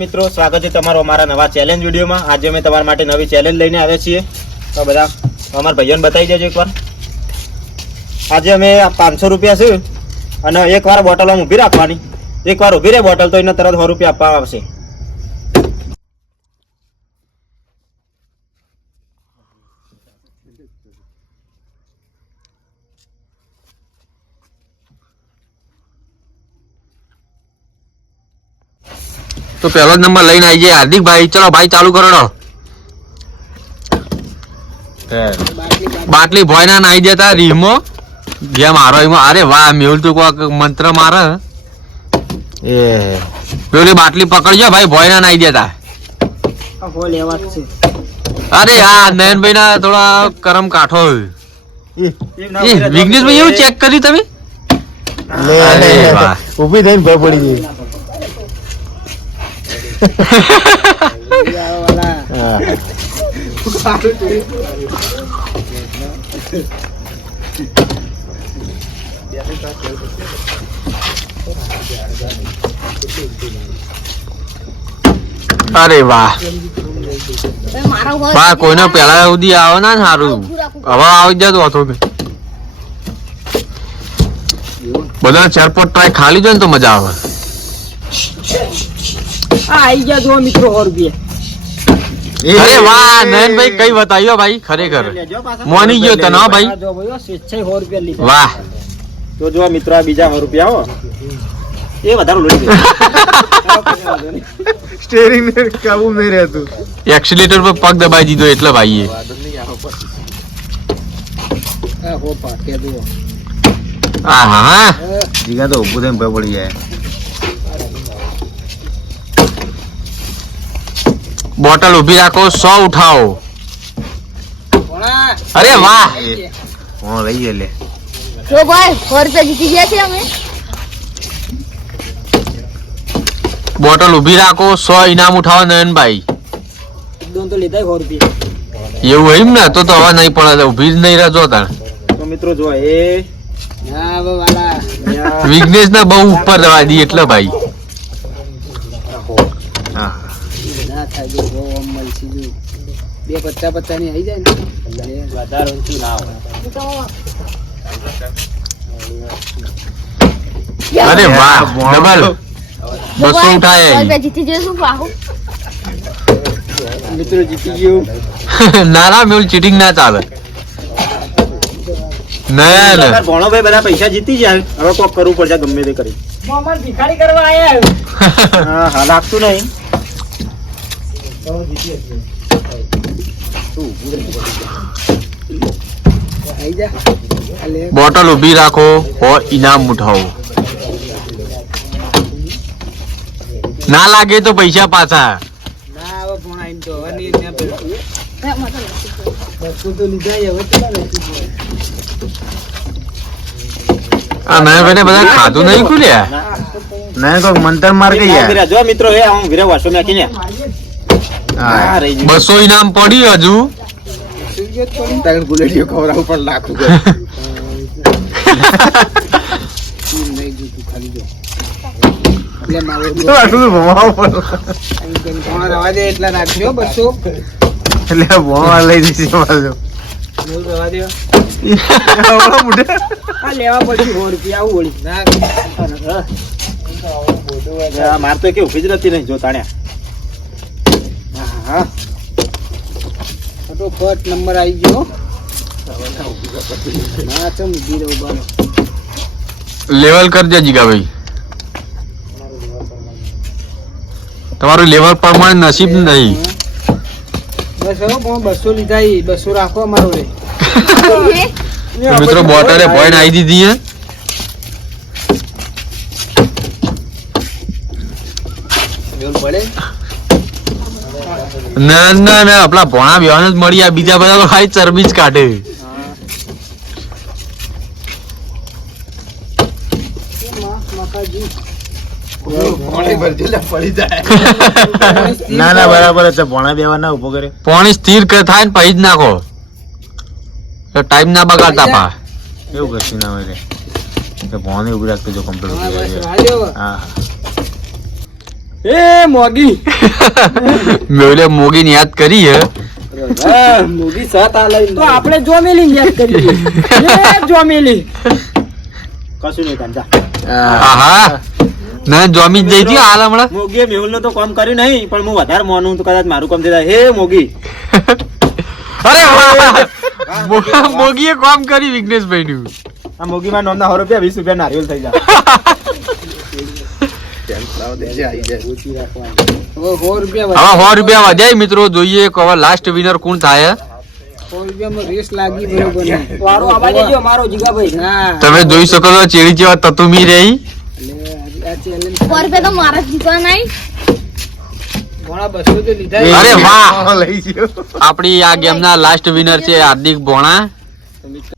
મિત્રો સ્વાગત છે તમારું અમારા નવા ચેલેન્જ વિડીયોમાં। આજે અમે તમારા માટે નવી ચેલેન્જ લઈને આવ્યા છીએ, તો બધા અમારા ભાઈઓને બતાવી દેજો એકવાર। આજે અમે 500 રૂપિયા છે અને એકવાર બોટલમાં ઊભી રાખવાની, એકવાર ઊભી રહે બોટલ તો એને તરત 100 રૂપિયા આપવામાં આવશે। तो पहला नंबर लઈને આવી જાય हार्दिक भाई। चलो भाई चालू करो नो। बाटली भोय ना नाई देता रीमो गेम हारो इमो। अरे वाह मेहुल तो को मंत्र मारे ए पेली बाटली पकड़जो भाई, भोय ना नाई देता। हो लेवा છે। अरे हाँ नयन भाई ना थोड़ा करम काठो विघ्नेश भाई એવું ચેક કર્યું તમે? અરે વાહ ઊભી થઈને ભય પડી ગઈ। अरे वाह वाह कोઈને પેલા સુધી આવો ના સારું, હવે આવી જતો હતો કે બધા ચારપોટ ટ્રાય ખાલી જાય ને તો મજા આવે। आई जा दो मित्रों और भी। अरे वाह नयन भाई कई बताइयो भाई, खरेखर मोनी गयो तो ना भाई वाह। तो जो मित्रों आ बीजा 100 रुपया हो ये વધારે લોડી દે। સ્ટીયરિંગ ને કાબુ મે રહેતું, एक्सीलेटर पर पग दबाई दीधो એટલે ભાઈ એ હો પાકે દો। આ હા જીગા તો ઉભો થઈને ભય પડી જાય। बोतल उभी राखो 100 उठाओ। अरे वाह हां लई ले तो भाई 100 रुपया जीती गया थे हमें। बोतल उभी राखो 100 इनाम उठाओ नयन भाई। दोन तो लेता है 100 रुपया એવું એમ ને તો હવે નહીં પડે, ઉભી જ નહીં રહેજો તાણ। તો મિત્રો જો એ ના વાલા વિઘ્નેશ ને બહુ ઉપર દવા દી એટલે ભાઈ હા ના થાય જો બહુ અમલ છે જો 250 ની આવી જાય ને વધારે ઊંચી ના હોય। अरे वाह डबल 200 उठाए। 100 रुपया जीती गए શું પાહો મિત્રો જીતી ગયો। ના ના મેલ ચીટિંગ ના ચાલે। નયન ભણો ભાઈ બધા પૈસા જીતી જાય, હવે કોક કરવું પડશે ગમે તે કરી। મોહમ્મદ ભિખારી કરવા આયા હા હા લાગતું નહીં તો જીતી હશે તું આઈ જા। बोतल उभी राखो और इनाम उठाओ। ना लागे तो पैसा पाछा ના હવે ભણા એમ તો હવે નહીં ને બસ તો લીધા હવે કેટલા નથી। આ નયન ભાઈ બધા ખાધું નહીં ખુલ્યા નયન કોક મંતર માર કે યાર જો મિત્રો હે હું વિરે વાસો નાખીને હા રહી ગયું 200 ઇનામ પડી હજુ તાણ ગુલેડીઓ ખવરાવ પણ લાખું ગયો નહીં જુતું ખાલી જો એટલે મારો તો આટલું ભમાવ પણ કોણ રવા દે એટલા નાખ્યો 200 એટલે ભમા લઈ જશે પાછો બોલ રવા દે આવડો મુડે આ લેવા પડશે 100 રૂપિયા આવું વળી ના માર તો કે ઉભી જ નથી નહીં જો તાણ્યા હા ફટ નંબર આવી ગયો ના ચમ ઉભી રહો બાનો લેવલ કરજે જીગા ભાઈ, તમારું લેવલ પ્રમાણે નસીબ નહીં। બસ હવે 200 લીધા 200 રાખો અમારો રે। તો મિત્રો બોટલે પોઈન્ટ આવી દીધી હે પડે ના ના ના આપણા ભોણા બેવાને જ મળી, આ બીજા બધા તો ખાલી ચરબી જ કાઢે। ના ના બરાબર છે, ભોણા બેવા ના ઉભો કરે પાણી સ્થિર થાય ને પછી જ નાખો, ટાઈમ ના બગાડતા પા એવું કરશું ના હોય તો ભોણે ઉભી રાખતો જો કમ્પ્લીટ હા એ મોગી મેવલે મોગીને યાદ કરી હે મોગી સાત આ લઈ તો આપણે જોમેલી યાદ કરીએ એ જોમેલી કશું નહીં કાંજા આહા ના જોમી જ જઈ હતી હાલ હમણાં મોગીએ મેહુલ તો કામ કર્યું નહીં પણ હું વધારે મોનું તો કદાચ મારું કામ થતા હે મોગી અરે વાહ મોગીએ કામ કરી વિઘ્નેશભાઈ નું આ મોગીમાં નોમના 100 રૂપિયા 20 રૂપિયા નારિયેલ થઈ જાય હવે 100 રૂપિયા વધ્યા મિત્રો જોઈએ કે હવે લાસ્ટ વિનર કોણ થાય તમે જોઈ શકો છો ચેડી જેવા તતુમી રહી 100 રૂપિયા તો મારા જીતવા નહીં. અરે વાહ આપણી આ ગેમ ના લાસ્ટ વિનર છે હાર્દિક ભોણા.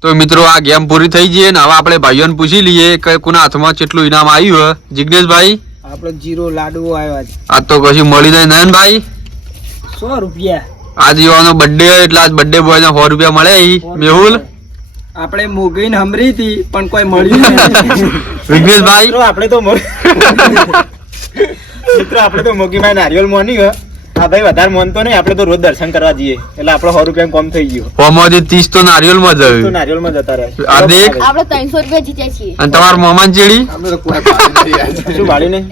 તો મિત્રો આ ગેમ પૂરી થઈ ગઈ ને હવે આપણે ભાઈઓને પૂછી લઈએ કે કોના હાથમાં કેટલું ઇનામ આવ્યું હે. જિગ્નેશભાઈ આપણે 0 લાડવો આવ્યો આ તો કશું મળી નહીં નયનભાઈ 100 રૂપિયા આજ યુવાનો બર્થડે એટલે આજ બર્થડે બોય ને 100 રૂપિયા મળે ઈ. મેહુલ આપણે મોગીને હમરી હતી પણ કોઈ મળ્યું નહીં. વિઘ્નેશભાઈ આપણે તો મિત્રો આપણે તો મોગીમાં નારિયેલ મોની હે. હા ભાઈ વધારે મોનતો નહીં, આપણે તો રોજ દર્શન કરવા જઈએ એટલે આપણે 100 રૂપિયા કમ થઈ ગયું. હોમાંથી 30 તો નારિયેલ માં તો જયું. નારિયેલમાં જતા રહે. હાર્દિક આપણે 300 રૂપિયા જીત્યા છીએ. અને તમાર મોમાન ચેડી શું ભાળી નહીં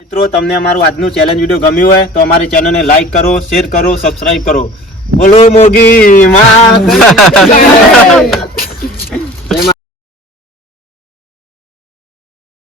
મિત્રો, તમને અમારું આજનું ચેલેન્જ વિડીયો ગમ્યું હોય તો અમારી ચેનલને લાઈક કરો, શેર કરો, સબસ્ક્રાઇબ કરો. બોલો મોગી માં